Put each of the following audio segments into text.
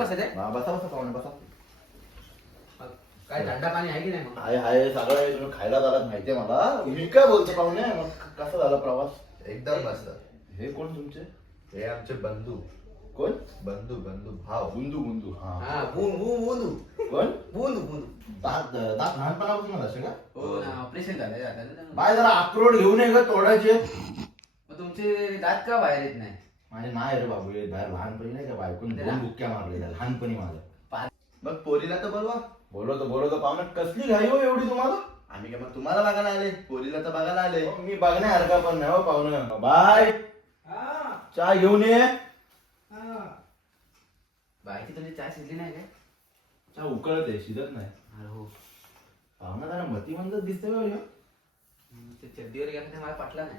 बसायचंय? हा बसा बसा पाहुणे बसा. काय थंडा पाणी आहे की नाही मग? हाय सगळं आहे. तुम्ही खायला जाणार माहितीये मला. मी काय बोलतो पाहुणे, मग कसा झाला प्रवास? एकदम मस्त. हे कोण तुमचे? हे आमचे बंधू. कोण? बंधू भाव. बुंदू हा बुंदू कोण? बुंदू. दात लहानपणापासून असे का? हो ना, ऑपरेशन झालंय आता ना. बाय जरा अक्रोड घेऊन ये ग तोडायचे. मग तुमचे दात का बाहेर येत नाही? माझे नाही रे बाबू, हे बाहेर लहानपणी नाही का बायकोने 2 बुक्क्या मारलेल्या लहानपणी माझ्या. मग पोरीला तर बोलवा. बोलवतो पाहुणे. कसली घाई हो एवढी तुम्हाला? आम्ही काय मग तुम्हाला बघायला आले, पोरीला तर बघायला आले. मी बघण्यासारखा पण नाही हो पाहुणे. बाय चहा घेऊन ये. बायची तुझी चहा शिजली नाही काय? चहा उकळते शिजत नाही. अरे हो. पाहुणा जरा मतीमंद दिसते बा ह्यो. ते चड्डीवर गेला ते मला पटला नाही.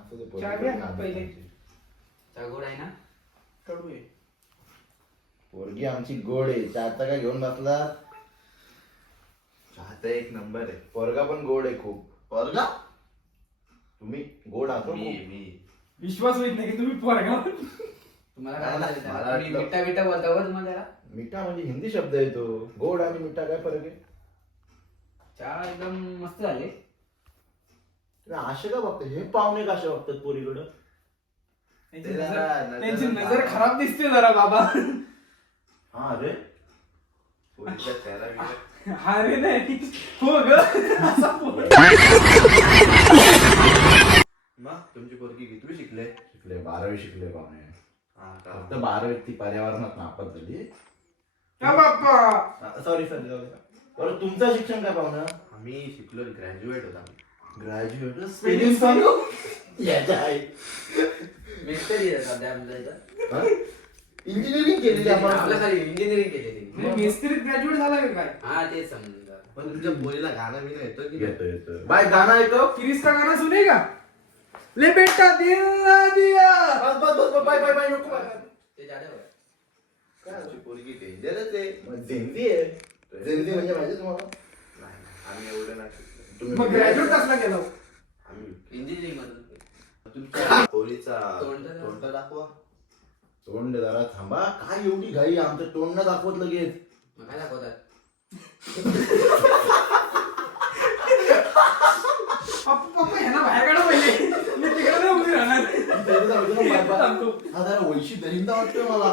असं ते चहा घ्या ना पहिले. चहा गोड आहे ना? कडू आहे. पोरगी आमची गोड आहे. चहाचा काय घेऊन बसला? चहा तर एक नंबर आहे. पोरगा पण गोड आहे खूप. पोरगा? तुम्ही गोड आहात हो मी खूप. मी विश्वास होत नाही की तुम्ही पोरगा. तुम्हाला मला काय वाटलं- बोलायचं? मिठा बिठा बोलता हो तुम्हाला जरा? मिठा म्हणजे हिंदी शब्द आहे तो. गोड आणि मिठा काय फरक आहे? चहा एकदम मस्त झाले. तुम्ही असे का बघता? हे पाहुणे कसे बघतात पोरीकडं? त्यांची ते जरा नजर- त्यांची नजर- नजर खराब दिसते जरा बाबा. हा रे. पोरीचा चेहरा बिहरा. हा रे नाही. हो ग. असा पोर. मग तुमची पोरगी कितवी शिकले? शिकले 12वी शिकले पाहुणे. हा का? फक्त 12वी ती पर्यावरणात नापास झाली. का बाप्पा. सॉरी बरं तुमचं शिक्षण काय पाहुणं? आम्ही शिकलो, ग्रॅज्युएट होता आम्ही. ग्रॅज्युएट. स्पेलिंग सांगू. याच्या आहे. मिस्टरी आहे सध्या आमच्या इथं. इंजिनिअरिंग केलेली आपण. आपल्या खाली इंजिनिअरिंग केलेली. मिस्त्रीत ग्रॅज्युएट झाला का काय? हा तेच समजा. पण तुमच्या पोरीला गाणं बिणं येतं की नाही? येतो बाय गाणं ऐकव. किरीस का गाना सुनेगा? ले बेटा दिल ना दिया. बस बाय नको बाय. ते जाडे बघ. तुमची पोरगी डेंजरच आहे. झेंझी आहे. झेंझी म्हणजे माहिती तुम्हाला? नाही, आम्ही एवढं नाही शिकलो. तुम्ही मग ग्रॅज्युएट कसला केलं? आम्ही इंजिनिअरिंग मधून. तुमच्या पोरीचा तोंड तर- तोंड दाखवा. तोंड जरा थांबा. काय एवढी घाई? आमचं तोंड न दाखवत लगेच. मग काय दाखवतात? पप्पा ह्यांना बाहेर काढा पहिले. मी तिकडे नाही उभी राहणार. थांबतो. हा जरा वैशी दरिंदा वाटतोय मला.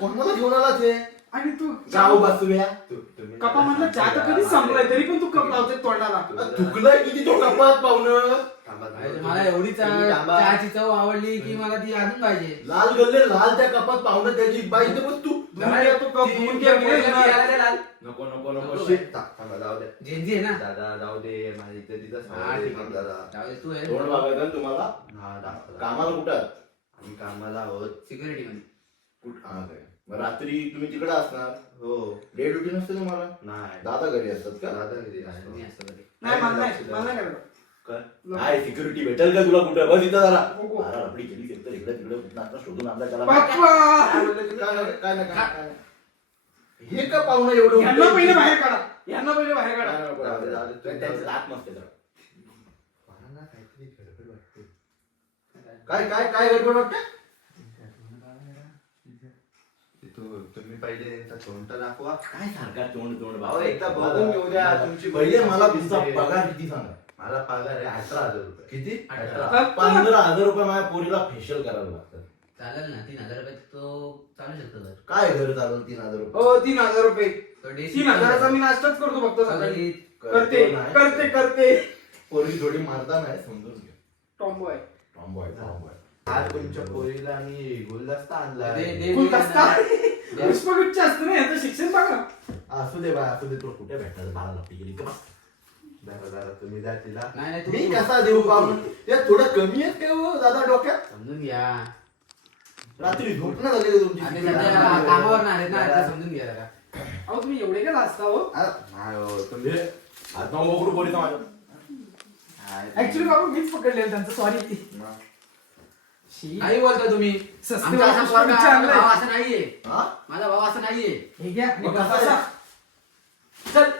कोणाला घेऊन आला ते? आणि तू जाऊ बसूया. तुम्ही कपा म्हणलं चहा तर कधी संपलाय तरी पण तू कप लावते तोंडाला. चुकलंय किती तो कपात पाहुणं. थांबा, मला एवढी तुम्ही थांबा. चहाची चव आवडली की मला ती अजून पाहिजे. लाल गल्ले लाल त्या कपात पाहुणं त्याची बाई ते बस तू. तू कप धुवून घे, घे. नको नको नको नको shit. थांबा, जाऊ दे. झेंजी आहे ना? दादा जाऊ दे. माझ्या इथे तिथं हा सांगू दे, ठीक आहे. दादा. जाऊ दे, तू आहे तोंड बघायचं ना तुम्हाला. हा दाखवा. कामाला कुठं आहात? आम्ही कामाला आहोत. सिक्युरिटी मध्ये. कुठं हा काय? मग रात्री तुम्ही तिकडे असणार. हो. डे ड्युटी नसते तुम्हाला? नाही. दादा घरी असतात का? दादा घरी असतो. मी असतो घरी. नाही मला नाही करायचं. काय? काय सिक्युरिटी भेटेल का तुला कुठं? बस इथं जरा. हो, हो. अरे आपली गेली तर इकडे तिकडे कुठं आता शोधून आणला त्याला. पप्पा. काय नाही. हे का पाहुणं एवढं यांना पहिले बाहेर काढा. यांना पहिले बाहेर काढा. जाऊ दे, जाऊ दे. त्यांचे दात नसते जरा. मला काहीतरी गडबड वाटते. काय काय काय गडबड वाटतं? तुम्ही पहिले त्यांचा तोंड तर दाखवा. काय सारखा तोंड तोंड अहो, एकदा बघून घेऊ द्या. तुमची पहिले मला तुमचा पगार किती सांगा. मला पगार आहे 18,000 रुपये. किती? 18. 15,000 रुपये माझ्या पोरीला फेशियल करायला लागतात. चालेल ना? 3,000 रुपये तो चालू शकतो तर. काय घर चालवलं 3,000 रुपये? हो 3,000 रुपये. तो डे 3,000चा मी नाश्ताच करतो फक्त सकाळी. करते करते. पोरगी थोडी मारता नाही समजून घे. टॉम्बॉय. टॉम्बॉय. आज तुमच्या पोरीला मी गुलदस्ता आणला. गुलदस्ता. पुष्पगुच्छ असतं ना याचं शिक्षण बघा. असू दे बाय असू दे. तुला कुठे भेटायचं 12 लाख गेली का? दादा तुम्ही द्या तिला. नाही नाही, मी तू कसा देऊ पाहून? ते थोडं कमी आहेत का हो दादा डोक्यात? समजून घ्या. रात्री झोपणं झाली का तुमची? आम्ही सध्या कामावर नाही आहेत ना, आता समजून घ्या जरा. अहो तुम्ही एवढे काय लाजता हो? नाही हो, तुम्ही आता मोकरू पोरीचा माझ्या. ऍक्च्युली बाबा मीच पकडले त्यांचं. सॉरी. नाही बोलता तुम्ही. सस्ते आमचा असा पुष्पगुच्छ पोरगा- आणलाय. भाव असं नाहीये. हा? माझा भाव असं नाहीये. हे घ्या आणि मग कसा बसा. आहे? चल.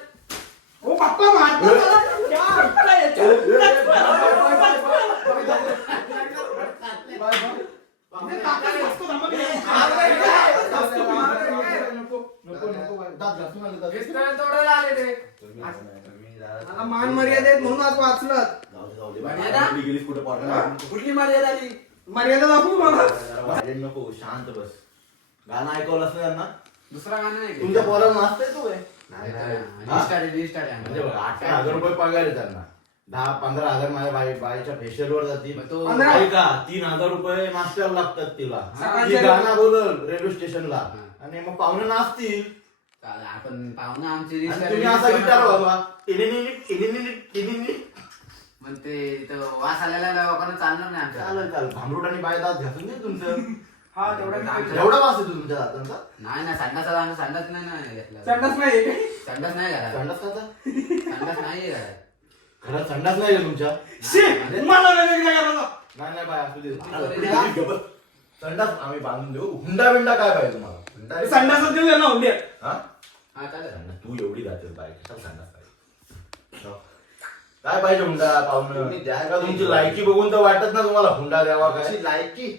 ओ बाप्पा मारतो मला. यार, काय याच्यात? तोडायला आले ते. मला मान मर्यादेत म्हणून आज वाचलं. कुठली मर्यादा आली? मर्यादा दाखवू मला. नको शांत बस. गाणं ऐकवलं असं त्यांना दुसरा गाणं नाही तुमच्या पोराला नाचतंय तू म्हणजे बघा 8,000 रुपये पगार आहे त्यांना 10-15,000 माझ्या बाईच्या फेशियलवर जातील मग तो- ऐका 3,000 रुपये नाश्त्याला लागतात तिला सकाळच्या ती गाणं बोलल रेल्वे स्टेशनला आणि मग पाहुणे नाचतील आपण पाहुणं आमची आणि तुम्ही असा विचार बाबा टिनिनिनिट मग ते इथं वास आलेल्या लोकांना चालणार नाही आमच्या. चालेल भांबरूट आणि बाय दात घासून दे तुमचं हा तेवढा एवढा वास आहे तुमच्या दातांचा नाही ना संडास आम्ही संडास नाही ना घेतला. संडास नाही आहे. संडास नाही घरात. संडास खाता संडास नाही घरात. खरं संडास नाही आहे तुमच्या शी, मला वेगळं करायला. नाही बाय असू दे संडास आम्ही बांधून देऊ हुंडा बिंडा काय पाहिजे तुम्हाला संडास देऊ ना उद्या. हा हा चालेल. तू एवढी जातेस बाय संडास पाहिजे काय पाहिजे हुंडा पाहुणं का तुमची लायकी बघून तर वाटत ना तुम्हाला हुंडा द्यावा काय लायकी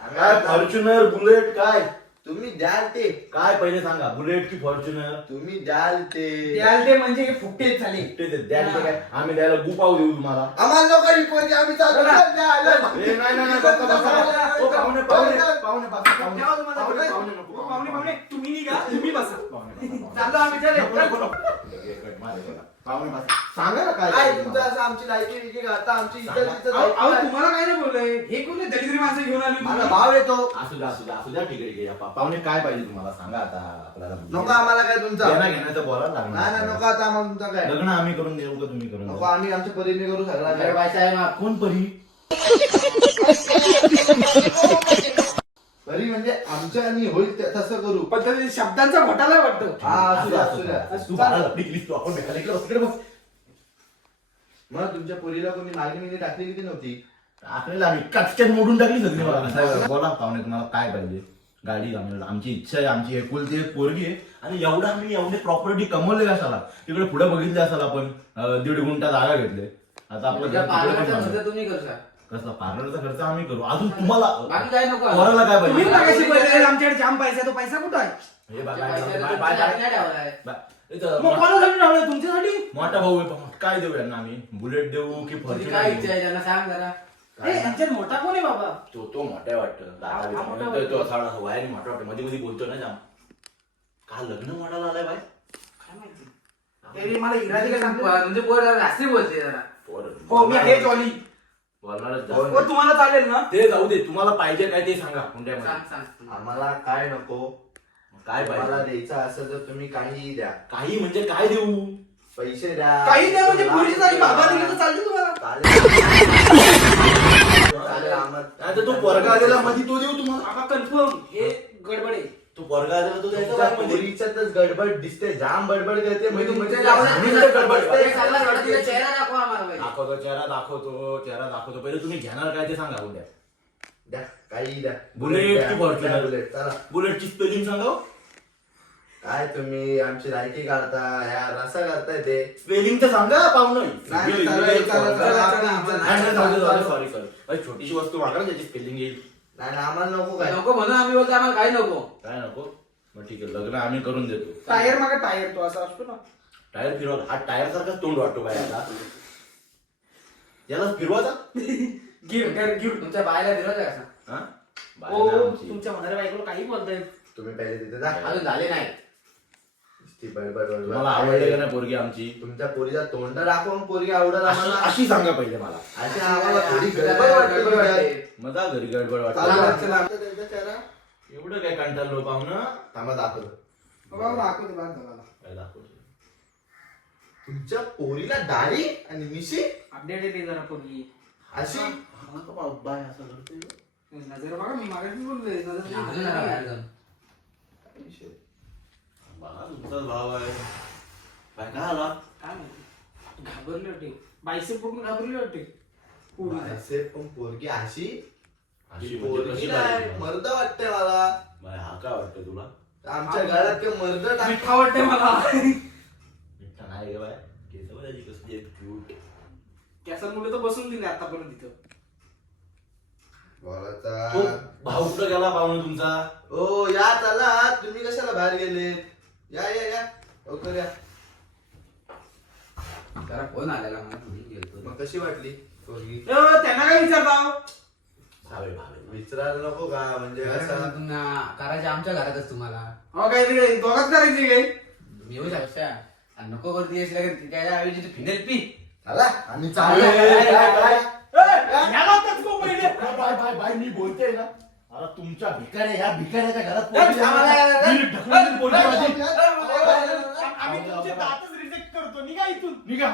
काय फॉर्च्युनर बुलेट काय तुम्ही द्याल ते काय पहिले सांगा बुलेट की फॉर्च्युनर तुम्ही द्याल ते द्याल ते म्हणजे हे फुकटेच झाले. द्यायला काय आम्ही द्यायला गुपाव देऊ तुम्हाला आम्हाला लोकांनी कोणती आम्ही चालू ए, नाही बसा, बसा. ओ, पाहुणे पाहुणे पाहुणे बसा, पाहुणे द्यावं तुम्हाला. पाहुणे पाहुणे नको हो, पाहुणे पाहुणे तुम्ही निघा तुम्ही बसा. पाहुणे बसा. चाललो आम्ही चले. पाहुणे बसा. सांगा ना काय काय तुमचं असं आमची लायकी विकी घालता आमची इज्जत अहो तुम्हाला काय नाही बोललोय. हे कोणते दलिद्री माणसं घेऊन आली मला तुम्ही? भाव येतो असू द्या ठीक आहे या पाहुणे काय पाहिजे तुम्हाला सांगा आता आपल्याला नको आम्हाला काय तुमचा देणं घेण्याचं बोलायला नाही नाही नको आता आम्हाला तुमचा काय लग्न आम्ही करून देऊ का तुम्ही करून नको देऊ? आम्ही आमच्या परीने करू सगळा अरे काय बायचा आहे ना. कोण परी परी म्हणजे आमच्या आणि होईल तसं करू पण त्या शब्दांचा घोटाळा वाटतो. हा असू द्या असू द्या तू बाळा लपडी केलीस तू आपण भेटायला इकडे बस, इकडे बस. मग तुमच्या पोरीला कोणी नागिनी टाकली किती नव्हती आपल्याला आम्ही कचक्यात मोडून टाकली सगळी मला बोला पाहुणे तुम्हाला काय पाहिजे गाडी आमची इच्छा आहे आमची एकुलती एक पोरगी आहे आणि एवढा आम्ही एवढे प्रॉपर्टी कमवले असाला तिकडे पुढे बघितले असाल आपण 1.5 गुंठा जागा घेतले आता आपलं घर तिकडे पण पार्लरचा झालं. खर्च तुम्ही करता. कसला पार्लरचा खर्च आम्ही करू अजून तुम्हाला बाकी काय नको. पोराला काय तुम्ही पाहिजे मागाशी बोलले आमच्याकडे जाम पैसा आहे. तो पैसा कुठं आहे? हे बघा, पैशाला बाय, तुमच्या बाय, बाय, हाती नाही ठेवलाय. बाय. इथं मग कोणासाठी लावलं तुमच्यासाठी? मोठा भाऊ आहे पण काय देऊ यांना आम्ही बुलेट देऊ की तुझी फॉर्च्युनर काय देऊ? इच्छा आहे त्यांना सांग जरा. ए, यांच्यात मोठा कोण आहे बाबा? तो मोठा वाटतं हा मोठा दादा वाटतो. तो असा वयाने मोठा वाटतं मध्ये मध्ये बोलतो ना जाम का लग्न मोडायला आलाय बाय काय माहिती. तरी मला इरादी का सांगतो? म्हणजे पोर जास्ती बोलते जरा. हो मी आहे जॉली. बोलणारच हो जास्त. तुम्हाला चालेल ना? ते जाऊ दे तुम्हाला पाहिजे काय ते सांगा सांग हुंड्यामध्ये सांग. आम्हाला काय नको काय मला पाहिजे द्यायचं असेल तर तुम्ही काहीही द्या काही म्हणजे काय देऊ पैसे द्या काही नाही म्हणजे पोलीस आणि बाबा दिले तर चालते तुम्हाला. चालेल आम्हाला नाही तर तो पोरगा आलेला मध्ये तो देऊ तुम्हाला बाबा कन्फर्म हे गडबड आहे. तो पोरगा आलेला तो द्यायचा तुमच्या काय मध्ये? पोरीच्यातच गडबड दिसते जाम बडबड करते म्हणजे तुमच्या म्हणजे लावण्यात जाम गडबड हे सगळं थोडा तिला चेहरा दाखवा आम्हाला पहिले. चेहरा दाखवतो पहिले तुम्ही घेणार काय ते सांगा उद्या द्या काही द्या बुलेट द्या, की फॉर्च्युनर? द्या बुलेट चला बुलेटची स्पेलिंग सांगा काय तुम्ही आमची लायकी काढता या रसा करताय ते स्पेलिंग तर सांगा पाहुणं नाही, चला. सॉरी छोटीशी वस्तू मागा ना त्याची स्पेलिंग येईल नाही नाही, आम्हाला नको काय नको म्हणून आम्ही बोलतो आम्हाला काही नको. काय नको मग ठीक आहे लग्न आम्ही करून देतो टायर मागा टायर तो असा असतो ना. टायर फिरवा हा टायर सारखाच तोंड वाटतो बाय आता याला फिरवाचा गिर. तुमच्या बायला फिरवतं का? हा हो बाय ना आमची. तुमच्या म्हणाऱ्या बायकोला काही बोलताय. तुम्ही पहिले तिथे जा अजून झाले नाही. नुसती बडबड तुम्हाला आवडले का नाही पोरगी आमची तुमच्या पोरीचा तोंड दाखवून पोरगी आवडत अशी आम्हाला अशी सांगा पहिले मला अशी आम्हाला थोडी गडबड गडबड वाटते मजा घरी गडबड वाटत चला, चला. त्यांचा चेहरा एवढं काय कंटाळलो पाहुणं थांबा दाखवतो बाबा दाखवते बाद झाला. काय दाखवतो तुमच्या पोरीला दाढी आणि मिशी अपडेट येते जरा पोरगी. अशी बाय असं करतोय नजर बघा मी मागाशी बोललोय नजर अजून जरा बाहेर जाऊन. बघा तुमचाच भाव आहे बाय काय आला काय माहिती घाबरले होते बायसेप बघून घाबरले होते पोरीला. असे पण पोरगी अशी अशी म्हणजे पोरगी कशी नाही पाहिजे? मर्द वाटते मला बाय हा काय वाटतं तुला आमच्या घरात ते मर्द टाक मिठा वाटते मला. मिठ्ठा नाही गे बाय केस बघ त्याची कसली आहेत क्यूट कॅसर मुले तर बसून दिले आतापर्यंत तिथं. बोलायचा तो भाऊ कुठं गेला पाहुणे तुमचा? ओ या चला, तुम्ही कशाला बाहेर गेलेत? या या या लवकर या. जरा फोन आलेला मला म्हणून गेलतो. मग कशी वाटली पोरगी? त्यांना काय विचारता भावे भावे विचारायला नको का म्हणजे असं करायचे आमच्या घरातच तुम्हाला. अहो काय ते दोघात करायची काय मी येऊ शकता नको करते त्याच्या ऐवजी तू फिनेल पी. चला आम्ही काय, चालू याला तर तू पहिले बाय बाय बाय मी बोलतेय ना. अरे तुमच्या भिकाऱ्या ह्या भिकाऱ्याच्या घरात ए, थांबा. मी ढकलून पोरगी माझी. आम्ही तुमचे दातच रिजेक्ट करतो निघा इथून निघा